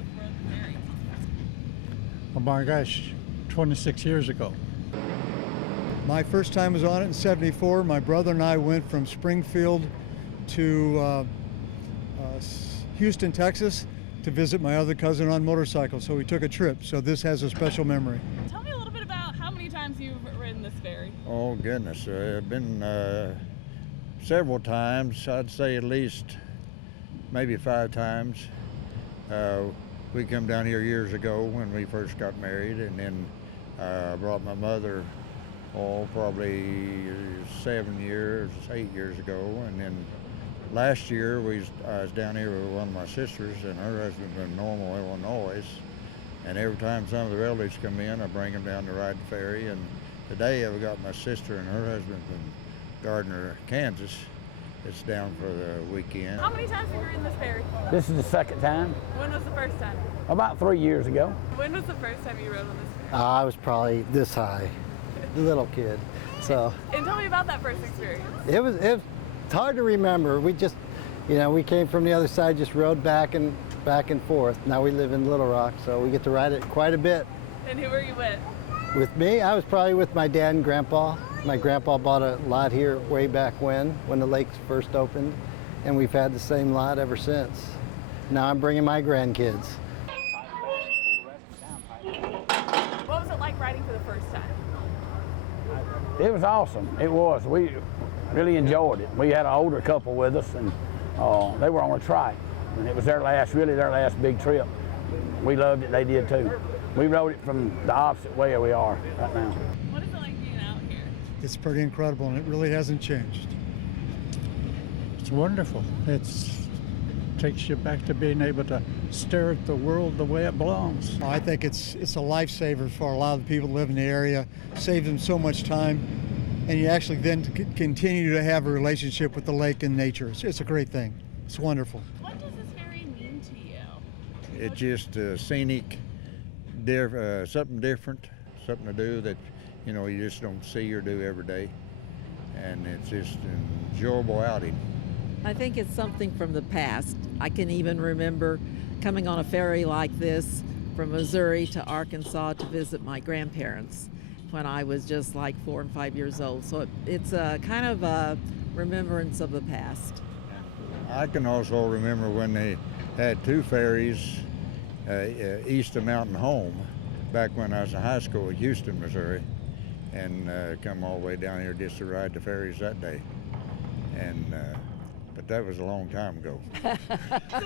both rode the ferry? Oh my gosh, 26 years ago. My first time was on it in '74. My brother and I went from Springfield to Houston, Texas to visit my other cousin on motorcycle. So we took a trip. So this has a special memory. Tell me a little bit about how many times you've ridden this ferry. Oh goodness, I've been several times. I'd say at least maybe 5 times. We come down here years ago when we first got married, and then I brought my mother, probably 7 years, 8 years ago, and then last year I was down here with one of my sisters and her husband's in Normal, Illinois, and every time some of the relatives come in, I bring them down to ride the ferry. And today I've got my sister and her husband from Gardner, Kansas. It's down for the weekend. How many times have you ridden this ferry? This is the second time, When was the first time? about 3 years ago. When was the first time you rode on this ferry? I was probably this high, a little kid. So And tell me about that first experience. it's hard to remember. We just, we came from the other side, just rode back and forth. Now we live in Little Rock, so we get to ride it quite a bit. And who were you with? With me, I was probably with my dad and grandpa. My grandpa bought a lot here way back when the lakes first opened, and we've had the same lot ever since. Now I'm bringing my grandkids. What was it like riding for the first time? It was awesome. It was. We really enjoyed it. We had an older couple with us, and they were on a trike, and it was their last big trip. We loved it. They did too. We rode it from the opposite way we are right now. What is it like being out here? It's pretty incredible, and it really hasn't changed. It's wonderful. It takes you back to being able to stare at the world the way it belongs. I think it's a lifesaver for a lot of the people that live in the area. Saves them so much time, and you actually then continue to have a relationship with the lake and nature. It's a great thing. It's wonderful. What does this ferry mean to you? It's just scenic, something different, something to do that you just don't see or do every day, and it's just an enjoyable outing. I think it's something from the past. I can even remember coming on a ferry like this from Missouri to Arkansas to visit my grandparents when I was just like 4 and 5 years old. So it's a kind of a remembrance of the past. I can also remember when they had 2 ferries east of Mountain Home back when I was in high school at Houston, Missouri, and come all the way down here just to ride the ferries that day. And but that was a long time ago.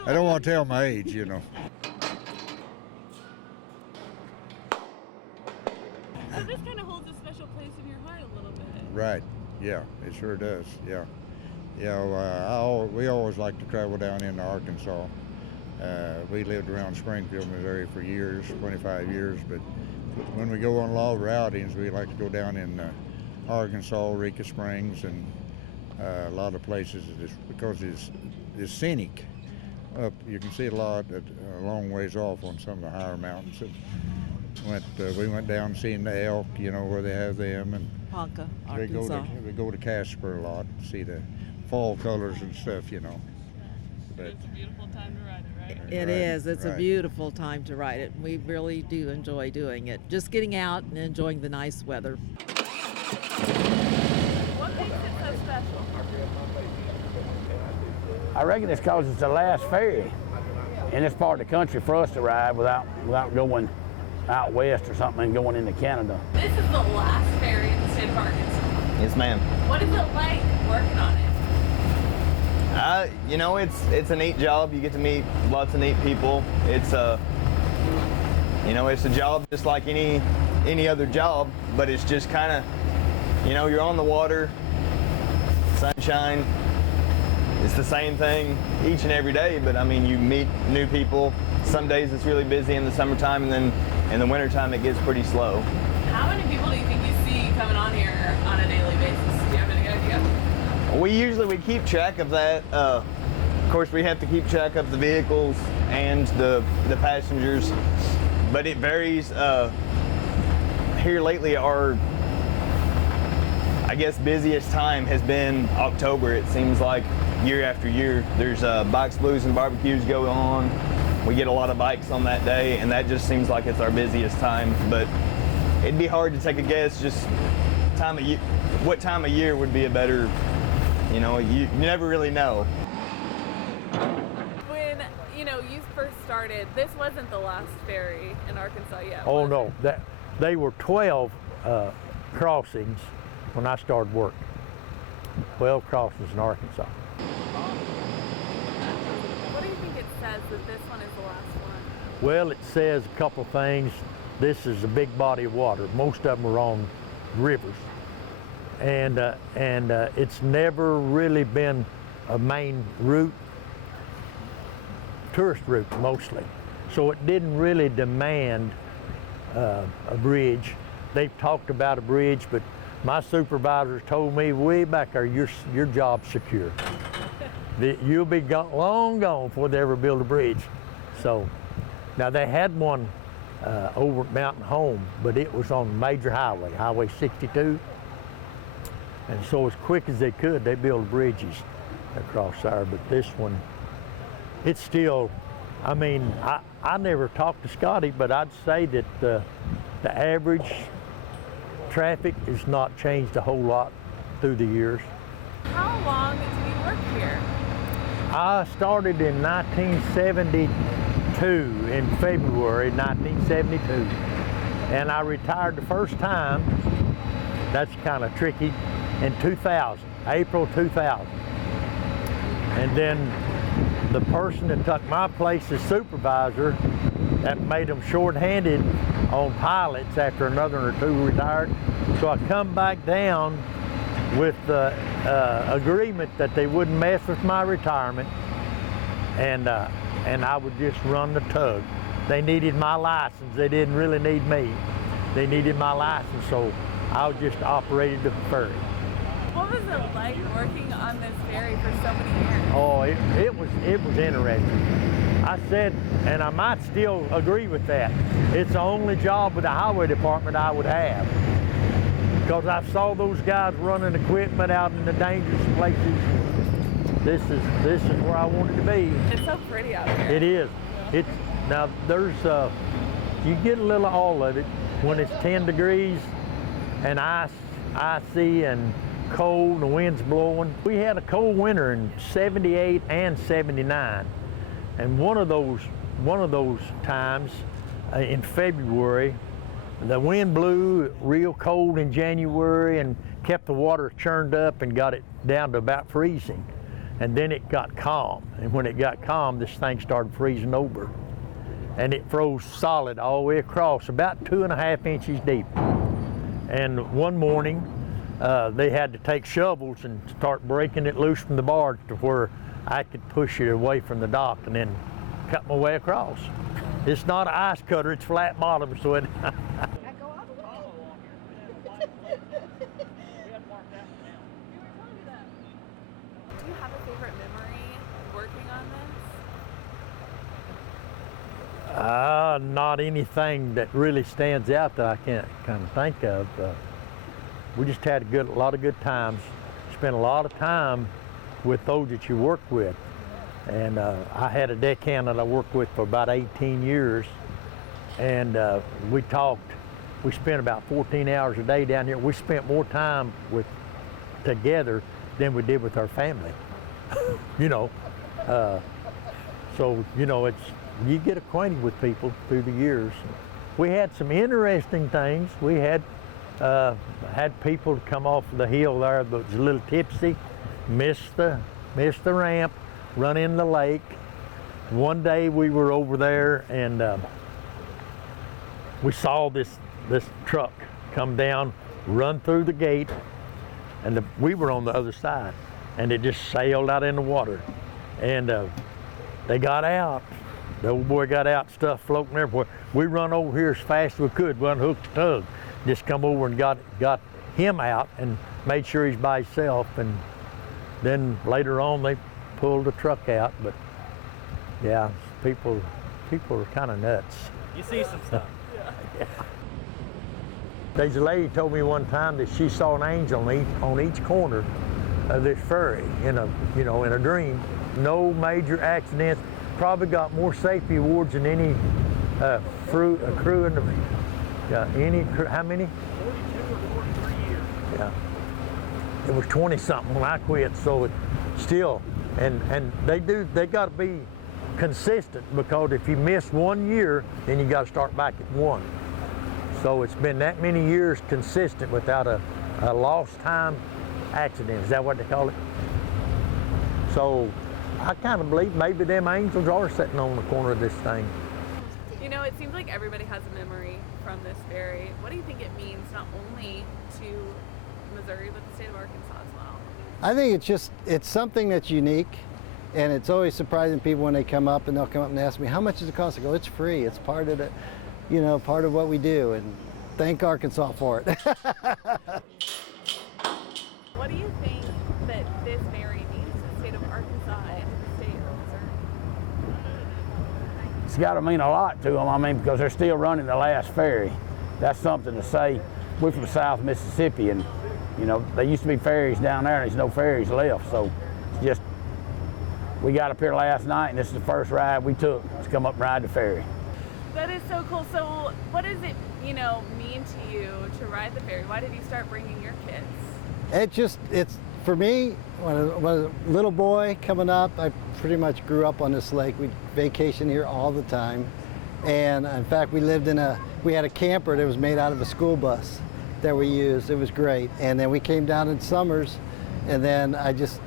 I don't want to tell my age, So this kind of holds a special place in your heart a little bit. Right, yeah, it sure does, yeah. We always like to travel down into Arkansas. We lived around Springfield, Missouri for years, 25 years, but when we go on log outings, we like to go down in Arkansas, Rica Springs, and a lot of places because it's scenic. Up, you can see a lot a long ways off on some of the higher mountains. We went down seeing the elk, where they have them, and Ponca, Arkansas. we go to Casper a lot to see the fall colors and stuff, But It's a beautiful time to ride it, right? It Right, is. It's a right. beautiful time to ride it. We really do enjoy doing it. Just getting out and enjoying the nice weather. What makes it so special? I reckon it's because it's the last ferry in this part of the country for us to ride without going out west or something and going into Canada. This is the last ferry in the state of Arkansas. Yes, ma'am. What is it like working on it? It's a neat job. You get to meet lots of neat people. It's a job just like any other job, but it's just kind of, you're on the water, sunshine. It's the same thing each and every day, but you meet new people. Some days it's really busy in the summertime, and then in the wintertime it gets pretty slow. How many people do you think you see coming on here on a daily basis? Do you have any idea? We keep track of that. Of course, we have to keep track of the vehicles and the passengers, but it varies. Here lately, our busiest time has been October. It seems like year after year. There's bikes, blues, and barbecues going on. We get a lot of bikes on that day, and that just seems like it's our busiest time. But it'd be hard to take a guess just time of year, what time of year would be a better, you know, you never really know. When, you know, you first started, this wasn't the last ferry in Arkansas yet. Oh was no, it? they were 12 crossings when I started work. 12 crossings in Arkansas. What do you think it says that this one is the last one? Well, it says a couple things. This is a big body of water. Most of them are on rivers, and it's never really been a main route, tourist route mostly. So it didn't really demand a bridge. They've talked about a bridge, but my supervisors told me way back there, your job's secure. You'll be long gone before they ever build a bridge. So now they had one over at Mountain Home, but it was on major highway, Highway 62. And so as quick as they could, they built bridges across there. But this one, it's still, I mean, I never talked to Scotty, but I'd say that the average traffic has not changed a whole lot through the years. How long did you work here? I started in 1972, in February 1972, and I retired the first time, that's kind of tricky, in 2000, April 2000. And then the person that took my place as supervisor, that made them short-handed on pilots after another or two retired. So I come back down with the agreement that they wouldn't mess with my retirement, and I would just run the tug. They needed my license. They didn't really need me. They needed my license, so I just operated the ferry. What was it like working on this ferry for so many years? Oh, it was interesting. I said, and I might still agree with that, it's the only job with the highway department I would have. Because I saw those guys running equipment out in the dangerous places. This is where I wanted to be. It's so pretty out here. It is. It's now there's you get a little of all of it when it's 10 degrees and icy and cold, the wind's blowing. We had a cold winter in '78 and '79, and one of those times in February, the wind blew real cold in January and kept the water churned up and got it down to about freezing. And then it got calm. And when it got calm, this thing started freezing over. And it froze solid all the way across, about 2.5 inches deep. And one morning, they had to take shovels and start breaking it loose from the barge to where I could push it away from the dock and then cut my way across. It's not an ice cutter, it's flat bottom, so it... Do you have a favorite memory working on this? Not anything that really stands out that I can't kind of think of. We just had a lot of good times. Spent a lot of time with those that you work with. And I had a deckhand that I worked with for about 18 years. And we spent about 14 hours a day down here. We spent more time together than we did with our family. You know, so, you know, you get acquainted with people through the years. We had some interesting things. We had people come off the hill there that was a little tipsy, missed the ramp, run in the lake. One day we were over there and we saw this truck come down, run through the gate, and we were on the other side, and it just sailed out in the water. And they got out. The old boy got out, stuff floating everywhere. We run over here as fast as we could, unhooked the tug, just come over and got him out and made sure he's by himself. And then later on they pulled the truck out. But yeah, people are kind of nuts. You see some stuff. Yeah. There's a lady told me one time that she saw an angel on each corner of this ferry in a dream. No major accidents. probably got more safety awards than any crew in the, how many? Yeah. It was 20 something when I quit, so it still, and they got to be consistent, because if you miss 1 year, then you got to start back at 1. So it's been that many years consistent without a lost time accident. Is that what they call it? So I kind of believe maybe them angels are sitting on the corner of this thing. You know, it seems like everybody has a memory from this ferry. What do you think it means, not only to Missouri, but the state of Arkansas as well? I think it's something that's unique, and it's always surprising people when they come up and they'll come up and ask me, how much does it cost? I go, it's free. It's part of the, you know, part of what we do, and thank Arkansas for it. What do you think that this ferry means to the state of Arkansas and to the state of Missouri? It's got to mean a lot to them, I mean, because they're still running the last ferry. That's something to say. We're from South Mississippi, and you know, there used to be ferries down there, and there's no ferries left, so just, we got up here last night, and this is the first ride we took to come up and ride the ferry. That is so cool. So what does it, you know, mean to you to ride the ferry? Why did you start bringing your kids? It's for me, when I was a little boy coming up, I pretty much grew up on this lake. We vacation here all the time. And in fact, we had a camper that was made out of a school bus that we used. It was great. And then we came down in summers, and then I just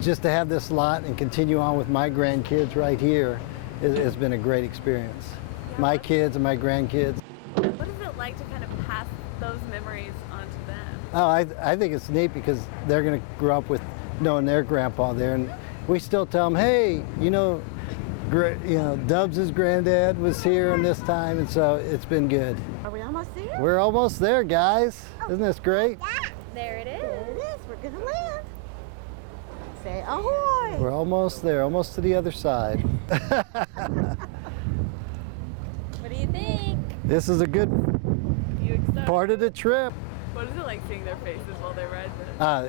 to have this lot and continue on with my grandkids right here has been a great experience. Yeah, my kids and my grandkids. What is it like to kind of pass those memories on to them? Oh, I think it's neat, because they're going to grow up with knowing their grandpa there, and we still tell them, hey, you know, Dubs' granddad was here in this time, and so it's been good. Are we almost there? We're almost there, guys. Isn't this great? There it is. There it is. We're gonna land. Say ahoy. We're almost there, almost to the other side. What do you think? This is a good You excited? part of the trip. What is it like seeing their faces while they ride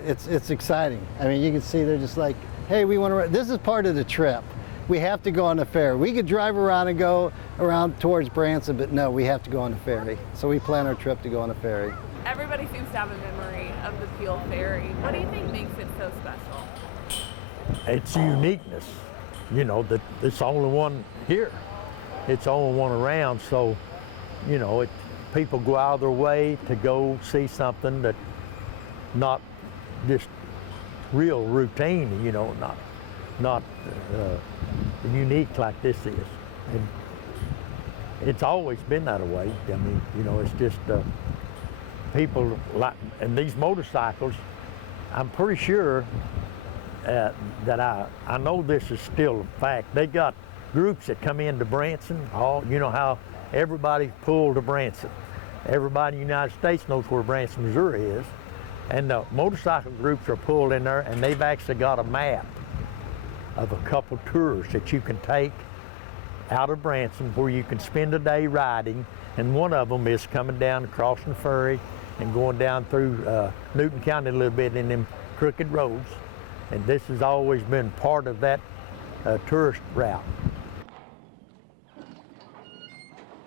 this? It's exciting. I mean, you can see they're just like, hey, we want to ride. This is part of the trip. We have to go on the ferry. We could drive around and go around towards Branson, but no, we have to go on the ferry. So we plan our trip to go on the ferry. Everybody seems to have a memory of the Peel Ferry. What do you think makes it so special? It's uniqueness, you know, that it's the only one here. It's the only one around, so, you know, people go out of their way to go see something that not just real routine, you know, not unique like this is. And it's always been that way. I mean, you know, it's just people like, and these motorcycles, I'm pretty sure that I know this is still a fact. They got groups that come into Branson, you know how everybody pulled to Branson. Everybody in the United States knows where Branson, Missouri is. And the motorcycle groups are pulled in there, and they've actually got a map of a couple tours that you can take out of Branson where you can spend a day riding, and one of them is coming down, crossing the ferry, and going down through Newton County a little bit in them crooked roads. And this has always been part of that tourist route.